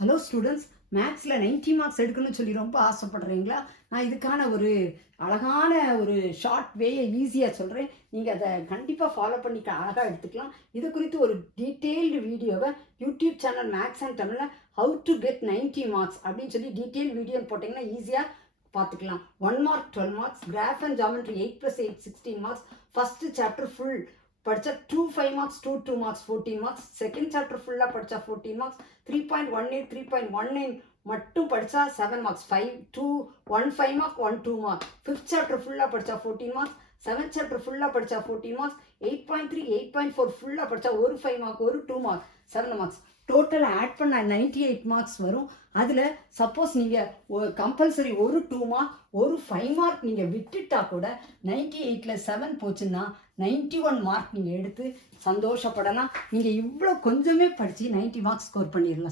Hello students, மேக்ஸில் 90 marks எடுக்கணும்னு சொல்லி ரொம்ப ஆசைப்படுறீங்களா? நான் இதுக்கான ஒரு அழகான ஒரு ஷார்ட் வேயை ஈஸியாக சொல்கிறேன். நீங்கள் அதை கண்டிப்பாக ஃபாலோ பண்ணி அழகாக எடுத்துக்கலாம். இது குறித்து ஒரு டீட்டெயில்டு வீடியோவை யூடியூப் சேனல் மேக்ஸ் அண்ட் தமிழில் ஹவு டு கெட் 90 மார்க்ஸ் அப்படின்னு சொல்லி டீட்டெயில் வீடியோன்னு போட்டிங்கன்னா ஈஸியாக பார்த்துக்கலாம். 1 mark 12 marks, graph and geometry 8 + 8 16 marks, first chapter full படித்தா 2 5 marks, 2 marks 14 marks, second chapter ஃபுல்லாக படித்தா 14 மார்க்ஸ், 3.18 3.19 மட்டும் படித்தா 7 marks, 5 2 1 5 mark 1 2 mark, fifth chapter ஃபுல்லாக படித்தா 14 மார்க்ஸ், செவன்த் சாப்டர் ஃபுல்லாக படித்தா 14 மார்க்ஸ், 8.3 8.4 ஃபுல்லாக படித்தா ஒரு 5 மார்க் ஒரு 2 மார்க் 7 மார்க்ஸ், டோட்டல் ஆட் பண்ண 98 மார்க்ஸ் வரும். அதில் சப்போஸ் நீங்கள் கம்பல்சரி ஒரு 2 மார்க் ஒரு 5 மார்க் நீங்கள் விட்டுட்டா கூட 98ல் 7 போச்சுன்னா 91 மார்க் நீங்கள் எடுத்து சந்தோஷப்படலாம். நீங்கள் இவ்வளோ கொஞ்சமே படித்து 90 மார்க்ஸ் ஸ்கோர் பண்ணிடலாம்.